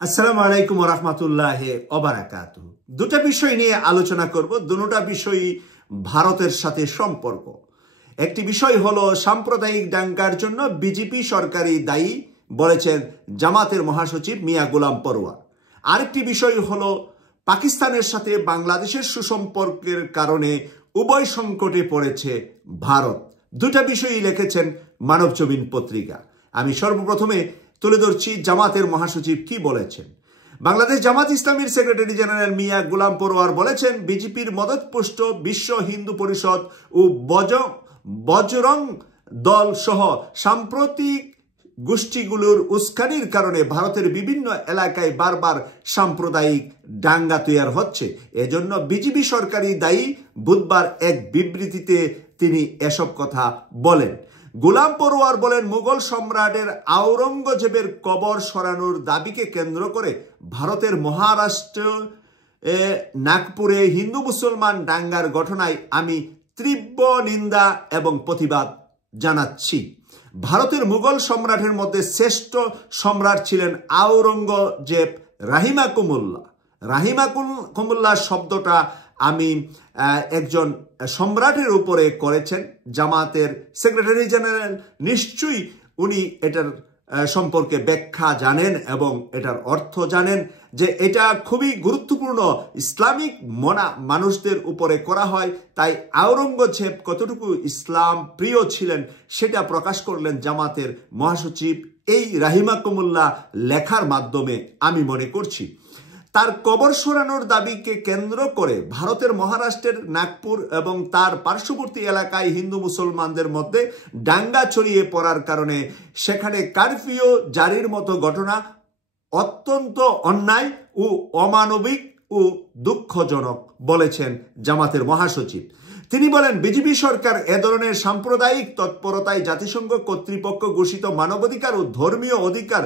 আসসালামু আলাইকুম ওয়া রাহমাতুল্লাহি ওয়া বারাকাতুহু। দুটো বিষয় নিয়ে আলোচনা করব। দুটোটা বিষয়ই ভারতের সাথে সম্পর্ক। একটি বিষয় হলো সাম্প্রদায়িক দাঙ্গার জন্য বিজেপি সরকারই দায়ী বলেছেন জামাতের মহাসচিব মিয়া গোলাম পরোয়ার। আরেকটি বিষয় হলো পাকিস্তানের সাথে বাংলাদেশের সুসম্পর্কের কারণে উভয় সংকটে পড়েছে ভারত। দুটো বিষয়ই লিখেছেন মানবজমিন পত্রিকা। আমি সর্বপ্রথমে তুলে ধরছি জামাতের মহাসচিব কি বলেছেন। বাংলাদেশ জামাত ইসলামীর সেক্রেটারি জেনারেল মিয়া গোলাম পরোয়ার বলেছেন, বিজেপির মদতপুষ্ট বিশ্ব হিন্দু পরিষদ ও বজরং দল সহ সাম্প্রতিক গোষ্ঠীগুলোর উস্কানির কারণে ভারতের বিভিন্ন এলাকায় বারবার সাম্প্রদায়িক দাঙ্গা তৈরি হচ্ছে। এজন্য বিজেপি সরকারই দায়ী। বুধবার এক বিবৃতিতে তিনি এসব কথা বলেন। গোলাম পরোয়ার বলেন, মুঘল সম্রাটের আওরঙ্গজেবের কবর সরানোর দাবিকে কেন্দ্র করে ভারতের মহারাষ্ট্র নাগপুরে হিন্দু মুসলমান দাঙ্গার ঘটনায় আমি তীব্র নিন্দা এবং প্রতিবাদ জানাচ্ছি। ভারতের মুঘল সম্রাটের মধ্যে শ্রেষ্ঠ সম্রাট ছিলেন আওরঙ্গজেব রাহিমাকুমুল্লাহ। রাহিমাকুমুল্লাহ শব্দটা আমি একজন সম্রাটের উপরে করেছেন জামাতের সেক্রেটারি জেনারেল। নিশ্চয়ই উনি এটার সম্পর্কে ব্যাখ্যা জানেন এবং এটার অর্থ জানেন যে এটা খুবই গুরুত্বপূর্ণ ইসলামিক মানুষদের উপরে করা হয়। তাই আওরঙ্গজেব কতটুকু ইসলাম প্রিয় ছিলেন সেটা প্রকাশ করলেন জামাতের মহাসচিব এই রাহিমাকুমুল্লাহ লেখার মাধ্যমে আমি মনে করছি। তার কবর সরানোর দাবিকে কেন্দ্র করে ভারতের মহারাষ্ট্রের নাগপুর এবং তার পার্শ্ববর্তী এলাকায় হিন্দু মুসলমানদের মধ্যে দাঙ্গা ছড়িয়ে পড়ার কারণে সেখানে কারফিউ জারির মতো ঘটনা অত্যন্ত অন্যায় ও অমানবিক ও দুঃখজনক বলেছেন জামাতের মহাসচিব। তিনি বলেন, বিজেপি সরকার এ ধরনের সাম্প্রদায়িক তৎপরতায় জাতিসংঘ কর্তৃপক্ষ ঘোষিত মানবাধিকার ও ধর্মীয় অধিকার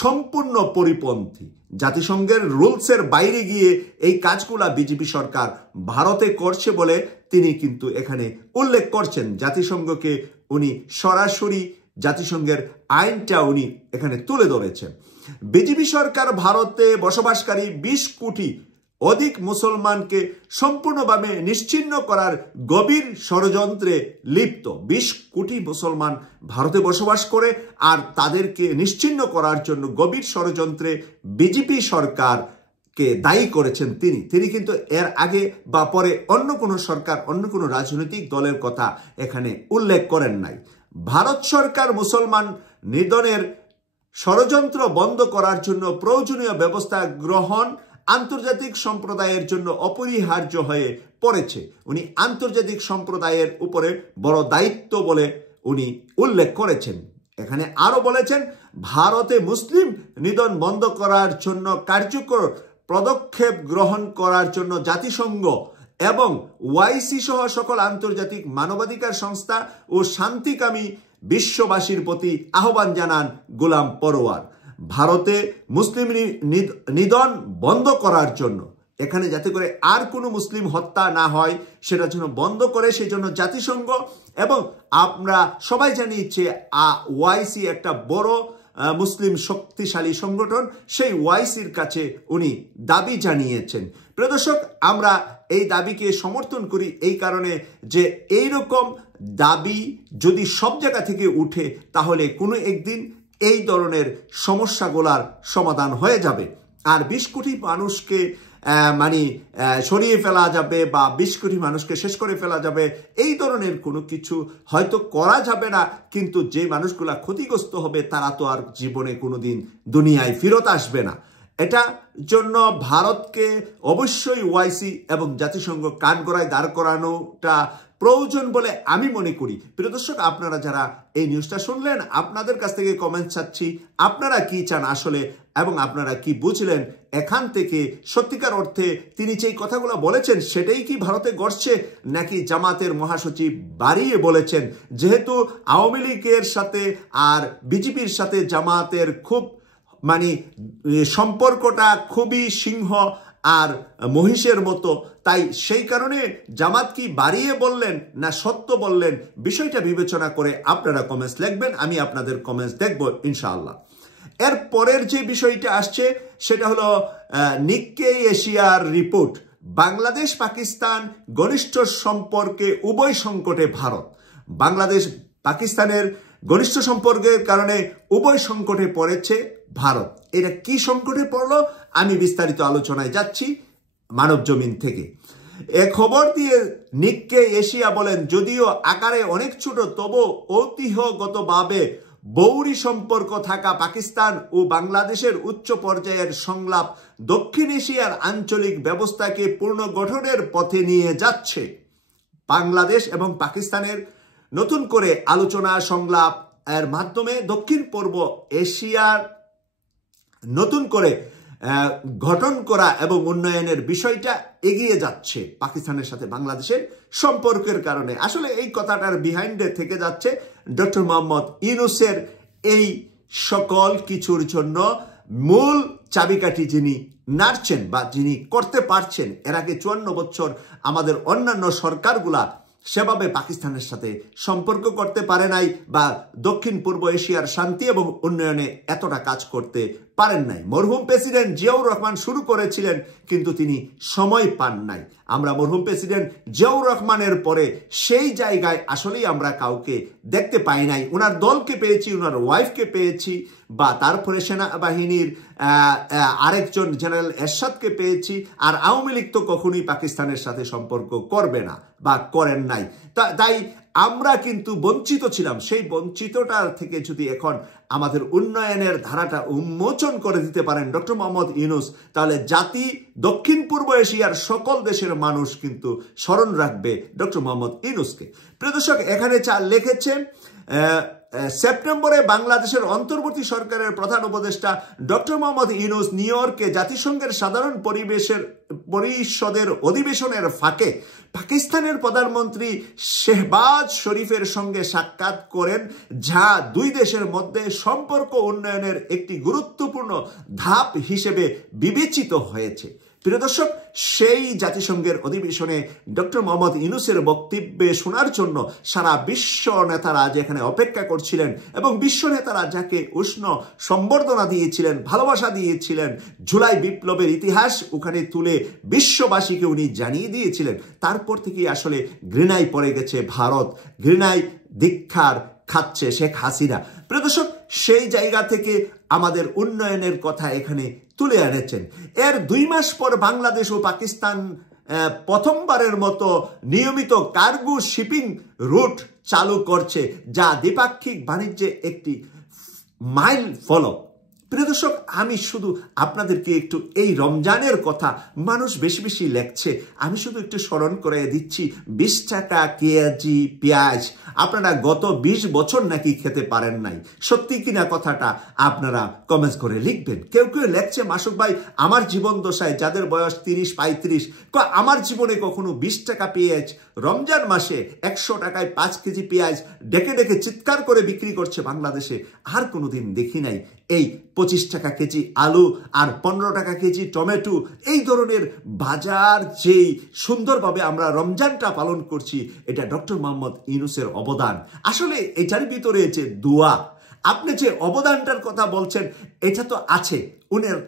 সম্পূর্ণ পরিপন্থী। জাতিসংঘের রুলসের বাইরে গিয়ে এই কাজগুলা বিজেপি সরকার ভারতে করছে বলে তিনি কিন্তু এখানে উল্লেখ করছেন। জাতিসংঘকে উনি সরাসরি জাতিসংঘের আইনটা উনি এখানে তুলে ধরেছেন। বিজেপি সরকার ভারতে বসবাসকারী 20 কোটি অধিক মুসলমানকে সম্পূর্ণভাবে নিশ্চিহ্ন করার গভীর ষড়যন্ত্রে লিপ্ত। 20 কোটি মুসলমান ভারতে বসবাস করে আর তাদেরকে নিশ্চিহ্ন করার জন্য গভীর ষড়যন্ত্রে বিজেপি সরকারকে দায়ী করেছেন তিনি কিন্তু এর আগে বা পরে অন্য কোনো সরকার অন্য কোনো রাজনৈতিক দলের কথা এখানে উল্লেখ করেন নাই। ভারত সরকার মুসলমান নিধনের ষড়যন্ত্র বন্ধ করার জন্য প্রয়োজনীয় ব্যবস্থা গ্রহণ আন্তর্জাতিক সম্প্রদায়ের জন্য অপরিহার্য হয়ে পড়েছে। উনি আন্তর্জাতিক সম্প্রদায়ের উপরে বড় দায়িত্ব বলে উনি উল্লেখ করেছেন। এখানে আরো বলেছেন, ভারতে মুসলিম নিধন বন্ধ করার জন্য কার্যকর পদক্ষেপ গ্রহণ করার জন্য জাতিসংঘ এবং ওআইসি সহ সকল আন্তর্জাতিক মানবাধিকার সংস্থা ও শান্তিকামী বিশ্ববাসীর প্রতি আহ্বান জানান গোলাম পরোয়ার। ভারতে মুসলিম নিধন বন্ধ করার জন্য এখানে যাতে করে আর কোনো মুসলিম হত্যা না হয় সেটার জন্য বন্ধ করে সেই জন্য জাতিসংঘ এবং আমরা সবাই জানি যে ওআইসি একটা বড় মুসলিম শক্তিশালী সংগঠন, সেই ওআইসির কাছে উনি দাবি জানিয়েছেন। প্রিয় দর্শক, আমরা এই দাবিকে সমর্থন করি এই কারণে যে এইরকম দাবি যদি সব জায়গা থেকে উঠে তাহলে কোনো একদিন এই ধরনের সমস্যাগুলার সমাধান হয়ে যাবে। আর 20 কোটি মানুষকে সরিয়ে ফেলা যাবে বা 20 কোটি মানুষকে শেষ করে ফেলা যাবে এই ধরনের কোনো কিছু হয়তো করা যাবে না, কিন্তু যে মানুষগুলা ক্ষতিগ্রস্ত হবে তারা তো আর জীবনে কোনোদিন দুনিয়ায় ফেরত আসবে না। এটা জন্য ভারতকে অবশ্যই ওআইসি এবং জাতিসংঘ কাঠগড়ায় দাঁড় করানোটা প্রয়োজন বলে আমি মনে করি। প্রিয় দর্শক, আপনারা যারা এই নিউজটা শুনলেন আপনাদের কাছ থেকে কমেন্ট চাচ্ছি, আপনারা কি চান আসলে এবং আপনারা কি বুঝলেন এখান থেকে। সত্যিকার অর্থে তিনি যে কথাগুলো বলেছেন সেটাই কি ভারতে ঘটছে নাকি জামাতের মহাসচিব বাড়িয়ে বলেছেন? যেহেতু আওয়ামী লীগের সাথে আর বিজেপির সাথে জামাতের খুব সম্পর্কটা খুবই সিংহ আর মহিষের মতো, তাই সেই কারণে জামাত কি বাড়িয়ে বললেন না সত্য বললেন বিষয়টা বিবেচনা করে আপনারা কমেন্টস লিখবেন। আমি আপনাদের কমেন্টস দেখব ইনশাআল্লাহ। এর পরের যে বিষয়টা আসছে সেটা হলো নিক্কেই এশিয়ার রিপোর্ট, বাংলাদেশ পাকিস্তান ঘনিষ্ঠ সম্পর্কে উভয় সংকটে ভারত। বাংলাদেশ পাকিস্তানের ঘনিষ্ঠ সম্পর্কের কারণে উভয় সংকটে পড়েছে ভারত। এটা কি সংকটে পড়লো আমি বিস্তারিত আলোচনায় যাচ্ছি মানব জমিন থেকে। এ খবর দিয়ে নিক্কেই এশিয়া বলেন, যদিও আকারে অনেক ছোট তবু ঐতিহ্যগতভাবে বৌরি সম্পর্ক থাকা পাকিস্তান ও বাংলাদেশের উচ্চ পর্যায়ের সংলাপ দক্ষিণ এশিয়ার আঞ্চলিক ব্যবস্থাকে পুনর্গঠনের পথে নিয়ে যাচ্ছে। বাংলাদেশ এবং পাকিস্তানের নতুন করে আলোচনা সংলাপ এর মাধ্যমে দক্ষিণ পূর্ব এশিয়ার নতুন করে গঠন করা এবং উন্নয়নের বিষয়টা এগিয়ে যাচ্ছে পাকিস্তানের সাথে বাংলাদেশের সম্পর্কের কারণে। আসলে এই কথাটার বিহাইন্ডে থেকে যাচ্ছে ডক্টর মোহাম্মদ ইউনূসের এই সকল কিছুর জন্য মূল চাবিকাঠি যিনি নাড়ছেন বা যিনি করতে পারছেন। এর আগে 54 বছর আমাদের অন্যান্য সরকারগুলা সেভাবে পাকিস্তানের সাথে সম্পর্ক করতে পারে নাই বা দক্ষিণ পূর্ব এশিয়ার শান্তি এবং উন্নয়নে এতটা কাজ করতে পারেন নাই। মরহুম প্রেসিডেন্ট জিয়াউর রহমান শুরু করেছিলেন কিন্তু তিনি সময় পান নাই। আমরা মরহুম প্রেসিডেন্ট জিয়াউর রহমানের পরে সেই জায়গায় আসলেই আমরা কাউকে দেখতে পাই নাই। ওনার দলকে পেয়েছি, ওনার ওয়াইফকে পেয়েছি, বা তারপরে সেনাবাহিনীর আরেকজন জেনারেল এরশাদকে পেয়েছি। আর আওয়ামী লীগ তো কখনোই পাকিস্তানের সাথে সম্পর্ক করবে না বা করেন নাই। তাই আমরা কিন্তু বঞ্চিত ছিলাম। সেই বঞ্চিতটার থেকে যদি এখন আমাদের উন্নয়নের ধারাটা উন্মোচন করে দিতে পারেন ডক্টর মোহাম্মদ ইউনূস, তাহলে জাতি দক্ষিণ পূর্ব এশিয়ার সকল দেশের মানুষ কিন্তু স্মরণ রাখবে ডক্টর মোহাম্মদ ইউনূসকে। প্রিয় দর্শক, এখানে লিখেছেন সেপ্টেম্বরে বাংলাদেশের অন্তর্বর্তী সরকারের প্রধান উপদেষ্টা ডক্টর মোহাম্মদ ইউনূস নিউ ইয়র্কে জাতিসংঘের সাধারণ পরিষদের অধিবেশনের ফাঁকে পাকিস্তানের প্রধানমন্ত্রী শেহবাজ শরীফের সঙ্গে সাক্ষাৎ করেন, যা দুই দেশের মধ্যে সম্পর্ক উন্নয়নের একটি গুরুত্বপূর্ণ ধাপ হিসেবে বিবেচিত হয়েছে। প্রিয় দর্শক, সেই জাতিসংঘের অধিবেশনে ডক্টর মোহাম্মদ ইউনূসের বক্তব্যে শোনার জন্য সারা বিশ্ব নেতারা যেখানে অপেক্ষা করছিলেন এবং বিশ্ব নেতারা যাকে উষ্ণ সম্বর্ধনা দিয়েছিলেন, ভালোবাসা দিয়েছিলেন, জুলাই বিপ্লবের ইতিহাস ওখানে তুলে বিশ্ববাসীকে উনি জানিয়ে দিয়েছিলেন। তারপর থেকে আসলে ঘৃণায় পড়ে গেছে ভারত, ঘৃণায় দীক্ষার খাচ্ছে শেখ হাসিনা। প্রিয় দর্শক, সেই জায়গা থেকে আমাদের উন্নয়নের কথা এখানে তুলে এনেছেন। এর 2 মাস পর বাংলাদেশ ও পাকিস্তান প্রথমবারের মতো নিয়মিত কার্গো শিপিং রুট চালু করছে, যা দ্বিপাক্ষিক বাণিজ্যে একটি মাইল ফলক। প্রিয় দর্শক, আমি শুধু আপনাদেরকে একটু এই রমজানের কথা মানুষ বেশি বেশি লেখছে, আমি শুধু একটু স্মরণ করে দিচ্ছি। 20 টাকা কেজি পেঁয়াজ আপনারা গত 20 বছর নাকি খেতে পারেন নাই। সত্যি কিনা কথাটা আপনারা কমেন্টস করে লিখবেন। কেউ কেউ লেখছে, মাসুক ভাই আমার জীবন দশায়, যাদের বয়স 30-35, আমার জীবনে কখনো 20 টাকা পেঁয়াজ, রমজান মাসে 100 টাকায় 5 কেজি পেঁয়াজ ডেকে ডেকে চিৎকার করে বিক্রি করছে বাংলাদেশে আর কোনোদিন দেখি নাই। এই 25 টাকা কেজি আলু আর 15 টাকা কেজি টমেটো, এই ধরনের বাজার যেই সুন্দরভাবে আমরা রমজানটা পালন করছি, এটা ডক্টর মোহাম্মদ ইউনূসের অবদান। আসলে এটার ভিতরে যে দোয়া, আপনি যে অবদানটার কথা বলছেন, এটা তো আছে।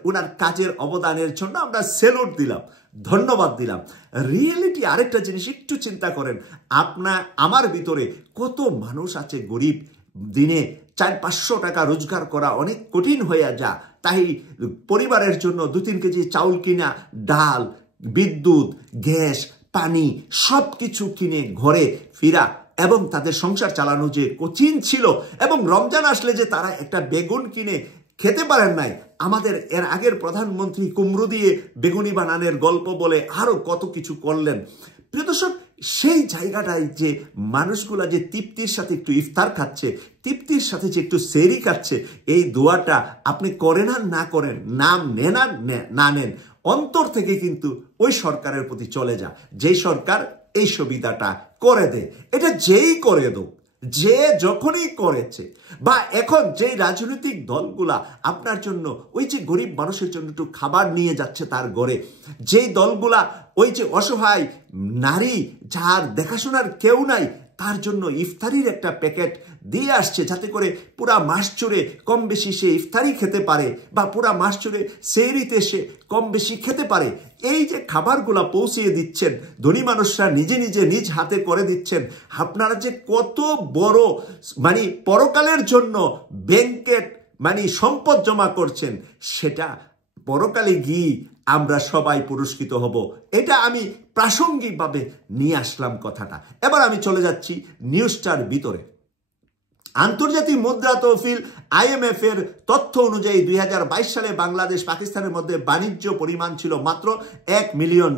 উনার কাজের অবদানের জন্য আমরা সেলুট দিলাম, ধন্যবাদ দিলাম। রিয়েলিটি আরেকটা জিনিস একটু চিন্তা করেন, আমার ভিতরে কত মানুষ আছে গরিব, দিনে 400-500 টাকা রোজগার করা অনেক কঠিন হয়ে যা, তাই পরিবারের জন্য 2-3 কেজি চাউল কিনা, ডাল, বিদ্যুৎ, গ্যাস, পানি সব কিছু কিনে ঘরে ফিরা এবং তাদের সংসার চালানো যে কঠিন ছিল, এবং রমজান আসলে যে তারা একটা বেগুন কিনে খেতে পারেন নাই। আমাদের এর আগের প্রধানমন্ত্রী কুমড়ো দিয়ে বেগুনি বানানোর গল্প বলে আরো কত কিছু করলেন। প্রিয় দর্শক, সেই জায়গাটায় যে মানুষগুলা যে তৃপ্তির সাথে একটু ইফতার খাচ্ছে, তৃপ্তির সাথে যে একটু সেরি খাচ্ছে, এই দোয়াটা আপনি করেন আর না করেন, নাম নেন আর না নেন, অন্তর থেকে কিন্তু ওই সরকারের প্রতি চলে যা, যেই সরকার এই সুবিধাটা করে দেয়। এটা যেই করে দো, যে যখনই করেছে, বা এখন যে রাজনৈতিক দলগুলা আপনার জন্য ওই যে গরিব মানুষের জন্য একটু খাবার নিয়ে যাচ্ছে তার ঘরে, যেই দলগুলা ওই যে অসহায় নারী যার দেখাশোনার কেউ নাই তার জন্য ইফতারির একটা প্যাকেট দিয়ে আসছে, যাতে করে পুরা মাস জুড়ে কম বেশি সে ইফতারি খেতে পারে, বা পুরা মাস জুড়ে সেহরিতে সে কম বেশি খেতে পারে। এই যে খাবারগুলা পৌঁছিয়ে দিচ্ছেন, ধনী মানুষরা নিজে নিজে নিজ হাতে করে দিচ্ছেন। আপনারা যে কত বড় পরকালের জন্য ব্যাংকে সম্পদ জমা করছেন, সেটা পরকালে গিয়ে আমরা সবাই পুরস্কৃত হব। এটা আমি প্রাসঙ্গিকভাবে নিয়ে আসলাম কথাটা। এবার আমি চলে যাচ্ছি নিউজটার ভিতরে। আন্তর্জাতিক মুদ্রা তহবিল IMF এর তথ্য অনুযায়ী 2022 সালে বাংলাদেশ পাকিস্তানের মধ্যে বাণিজ্য পরিমাণ ছিল মাত্র $1 মিলিয়ন,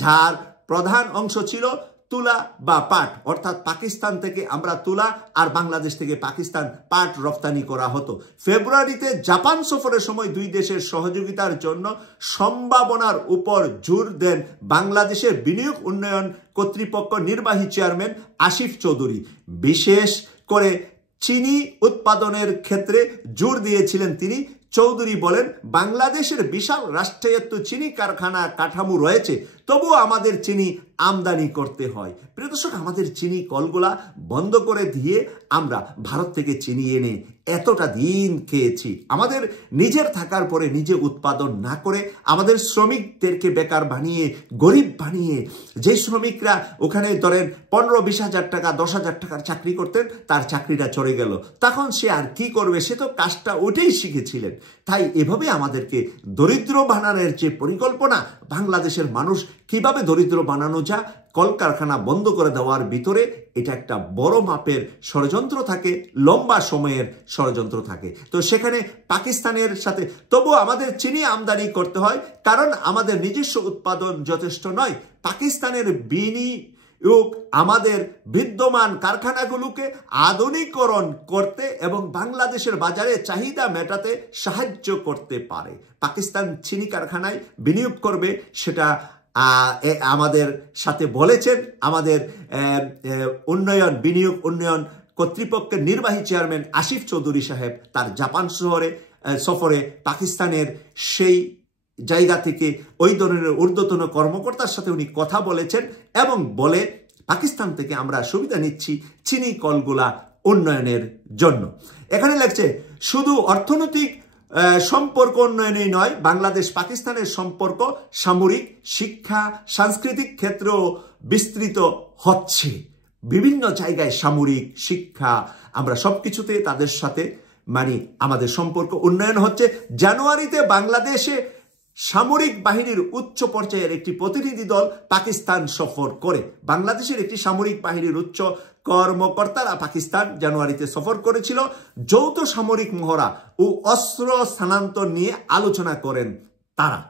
যার প্রধান অংশ ছিল তুলা বা পাট, অর্থাৎ পাকিস্তান থেকে আমরা তুলা আর বাংলাদেশ থেকে পাকিস্তান পাট রপ্তানি করা হতো। ফেব্রুয়ারিতে জাপান সফরের সময় দুই দেশের সহযোগিতার জন্য সম্ভাবনার উপর জোর দেন বাংলাদেশের বিনিয়োগ উন্নয়ন কর্তৃপক্ষ নির্বাহী চেয়ারম্যান আসিফ চৌধুরী। বিশেষ করে চিনি উৎপাদনের ক্ষেত্রে জোর দিয়েছিলেন তিনি। চৌধুরী বলেন, বাংলাদেশের বিশাল রাষ্ট্রায়ত্ত চিনি কারখানা কাঠামো রয়েছে, তবুও আমাদের চিনি আমদানি করতে হয়। প্রিয় দর্শক, আমাদের চিনি কলগুলা বন্ধ করে দিয়ে আমরা ভারত থেকে চিনি এনে এতটা দিন খেয়েছি। আমাদের নিজের থাকার পরে নিজে উৎপাদন না করে আমাদের শ্রমিকদেরকে বেকার বানিয়ে, গরিব বানিয়ে, যে শ্রমিকরা ওখানে ধরেন 15-20 হাজার টাকা 10 হাজার টাকার চাকরি করতেন, তার চাকরিটা চলে গেল, তখন সে আর কি করবে? সে তো কাজটা ওইটাই শিখেছিলেন। তাই এভাবে আমাদেরকে দরিদ্র বানানোর যে পরিকল্পনা, বাংলাদেশের মানুষ কিভাবে দরিদ্র বানানো যায়, কলকারখানা বন্ধ করে দেওয়ার ভিতরে এটা একটা বড় মাপের ষড়যন্ত্র থাকে, লম্বা সময়ের ষড়যন্ত্র থাকে। তো সেখানে পাকিস্তানের সাথে তবু আমাদের চিনি আমদানি করতে হয়, কারণ আমাদের নিজস্ব উৎপাদন যথেষ্ট নয়। পাকিস্তানের বিনিয়োগ আমাদের বিদ্যমান কারখানাগুলোকে আধুনিকরণ করতে এবং বাংলাদেশের বাজারে চাহিদা মেটাতে সাহায্য করতে পারে। পাকিস্তান চিনি কারখানায় বিনিয়োগ করবে, সেটা আমাদের সাথে বলেছেন আমাদের বিনিয়োগ উন্নয়ন কর্তৃপক্ষের নির্বাহী চেয়ারম্যান আসিফ চৌধুরী সাহেব। তার জাপান সফরে পাকিস্তানের সেই জায়গা থেকে ওই ধরনের ঊর্ধ্বতন কর্মকর্তার সাথে উনি কথা বলেছেন এবং বলে, পাকিস্তান থেকে আমরা সুবিধা নিচ্ছি চিনি কলগুলা উন্নয়নের জন্য। এখানে লাগছে শুধু অর্থনৈতিক সম্পর্ক উন্নয়নই নয়, বাংলাদেশ পাকিস্তানের সম্পর্ক সামরিক, শিক্ষা, সাংস্কৃতিক ক্ষেত্রেও বিস্তৃত হচ্ছে। বিভিন্ন জায়গায় সামরিক, শিক্ষা, আমরা সবকিছুতে তাদের সাথে আমাদের সম্পর্ক উন্নয়ন হচ্ছে। জানুয়ারিতে বাংলাদেশে সামরিক বাহিনীর উচ্চ পর্যায়ের একটি প্রতিনিধি দল পাকিস্তান সফর করে। বাংলাদেশের একটি সামরিক বাহিনীর উচ্চ কর্মকর্তারা পাকিস্তান জানুয়ারিতে সফর করেছিল। যৌথ সামরিক মহড়া ও অস্ত্র স্থানান্তর নিয়ে আলোচনা করেন তারা।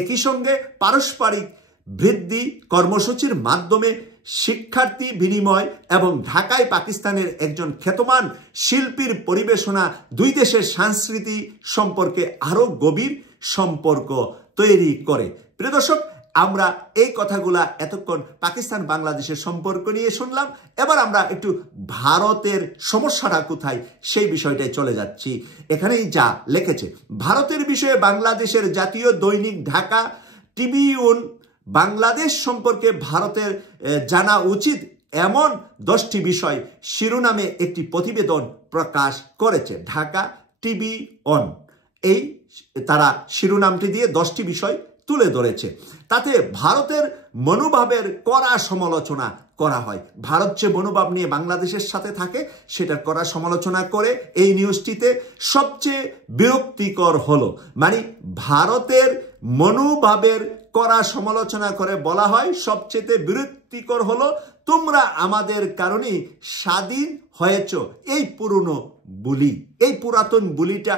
একই সঙ্গে পারস্পরিক বৃদ্ধি কর্মসূচির মাধ্যমে শিক্ষার্থী বিনিময় এবং ঢাকায় পাকিস্তানের একজন খ্যাতমান শিল্পীর পরিবেশনা দুই দেশের সংস্কৃতি সম্পর্কে আরো গভীর সম্পর্ক তৈরি করে। প্রিয় দর্শক, আমরা এই কথাগুলা এতক্ষণ পাকিস্তান বাংলাদেশের সম্পর্ক নিয়ে শুনলাম। এবার আমরা একটু ভারতের সমস্যাটা কোথায় সেই বিষয়টায় চলে যাচ্ছি। এখানেই যা লিখেছে, ভারতের বিষয়ে বাংলাদেশের জাতীয় দৈনিক ঢাকা ট্রিবিউন বাংলাদেশ সম্পর্কে ভারতের জানা উচিত এমন 10টি বিষয় শিরোনামে একটি প্রতিবেদন প্রকাশ করেছে ঢাকা ট্রিবিউন। এই তারা শিরোনামটি দিয়ে 10টি বিষয় তুলে ধরেছে। তাতে ভারতের মনোভাবের কড়া সমালোচনা করা হয়। ভারত যে মনোভাব নিয়ে বাংলাদেশের সাথে থাকে সেটার কড়া সমালোচনা করে এই নিউজটিতে সবচেয়ে বিরক্তিকর হলো, ভারতের মনোভাবের কড়া সমালোচনা করে বলা হয় সবচেয়ে বিরক্তিকর হলো, তোমরা আমাদের কারণেই স্বাধীন হয়েছ। এই পুরাতন বুলিটা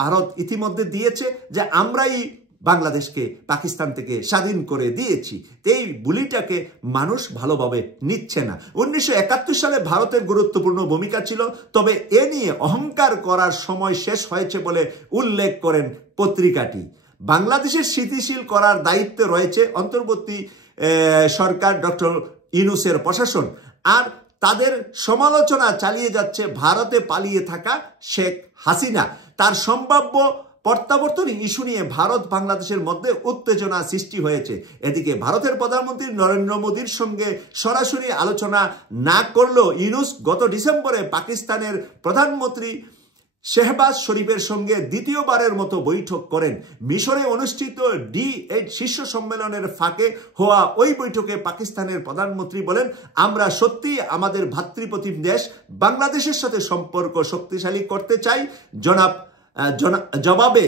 ভারত ইতিমধ্যে দিয়েছে যে আমরাই বাংলাদেশকে পাকিস্তান থেকে স্বাধীন করে দিয়েছি। এই বুলিটাকে মানুষ ভালোভাবে নিচ্ছে না। 1971 সালে ভারতের গুরুত্বপূর্ণ ভূমিকা ছিল, তবে এ নিয়ে অহংকার করার সময় শেষ হয়েছে বলে উল্লেখ করেন পত্রিকাটি। বাংলাদেশের স্থিতিশীল করার দায়িত্বে রয়েছে অন্তর্বর্তী সরকার ডক্টর ইউনূসের প্রশাসন, আর তাদের সমালোচনা চালিয়ে যাচ্ছে ভারতে পালিয়ে থাকা শেখ হাসিনা। তার সম্ভাব্য প্রত্যাবর্তন ইস্যু নিয়ে ভারত বাংলাদেশের মধ্যে উত্তেজনা সৃষ্টি হয়েছে। এদিকে ভারতের প্রধানমন্ত্রী নরেন্দ্র মোদীর সঙ্গে সরাসরি আলোচনা না করলেও ইউনূস গত ডিসেম্বরে পাকিস্তানের প্রধানমন্ত্রী শেহবাজ শরীফের সঙ্গে দ্বিতীয়বারের মতো বৈঠক করেন। মিশরে অনুষ্ঠিত D8 শীর্ষ সম্মেলনের ফাঁকে হওয়া ওই বৈঠকে পাকিস্তানের প্রধানমন্ত্রী বলেন, আমরা সত্যি আমাদের ভ্রাতৃপ্রতিম দেশ বাংলাদেশের সাথে সম্পর্ক শক্তিশালী করতে চাই। জবাবে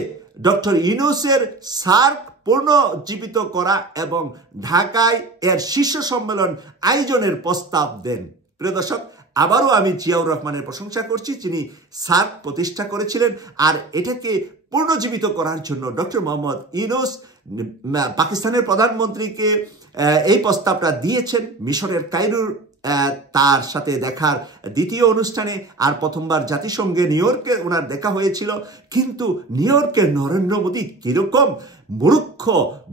ডক্টর ইউনূসের সার্ক পুনর্জীবিত করা এবং ঢাকায় এর শীর্ষ সম্মেলন আয়োজনের প্রস্তাব দেন। প্রিয় দর্শক, আবারও আমি জিয়াউর রহমানের প্রশংসা করছি, যিনি সার্ক প্রতিষ্ঠা করেছিলেন। আর এটাকে পুনর্জীবিত করার জন্য ডক্টর মোহাম্মদ ইউনূস পাকিস্তানের প্রধানমন্ত্রীকে এই প্রস্তাবটা দিয়েছেন। মিশরের কায়রোর তার সাথে দেখার দ্বিতীয় অনুষ্ঠানে, আর প্রথমবার জাতিসংঘে নিউ ইয়র্কে ওনার দেখা হয়েছিল। কিন্তু নিউ ইয়র্কের নরেন্দ্র মোদী কিরকম মূর্খ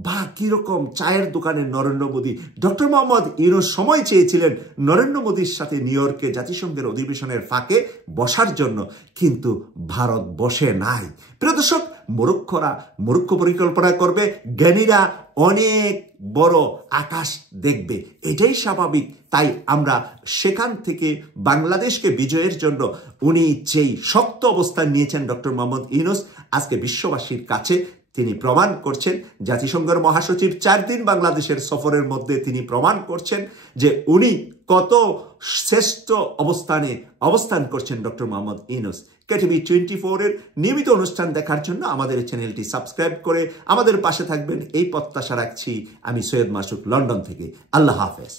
বা কিরকম চায়ের দোকানের নরেন্দ্র মোদী, ডক্টর মোহাম্মদ ইউনূস সময় চেয়েছিলেন নরেন্দ্র মোদীর সাথে নিউ ইয়র্কে জাতিসংঘের অধিবেশনের ফাঁকে বসার জন্য, কিন্তু ভারত বসে নাই। প্রিয় দর্শক, মূর্খরা মূর্খ পরিকল্পনা করবে, জ্ঞানীরা অনেক বড় আকাশ দেখবে, এটাই স্বাভাবিক। তাই আমরা সেখান থেকে বাংলাদেশকে বিজয়ের জন্য উনি যেই শক্ত অবস্থান নিয়েছেন ডক্টর মোহাম্মদ ইউনূস, আজকে বিশ্ববাসীর কাছে তিনি প্রমাণ করছেন। জাতিসংঘের মহাসচিব 4 দিন বাংলাদেশের সফরের মধ্যে তিনি প্রমাণ করছেন যে উনি কত শ্রেষ্ঠ অবস্থান করছেন ডক্টর মোহাম্মদ ইউনূস। KTV 24 এর নিয়মিত অনুষ্ঠান দেখার জন্য আমাদের চ্যানেলটি সাবস্ক্রাইব করে আমাদের পাশে থাকবেন, এই প্রত্যাশা রাখছি। আমি সৈয়দ মাসুক, লন্ডন থেকে। আল্লাহ হাফেজ।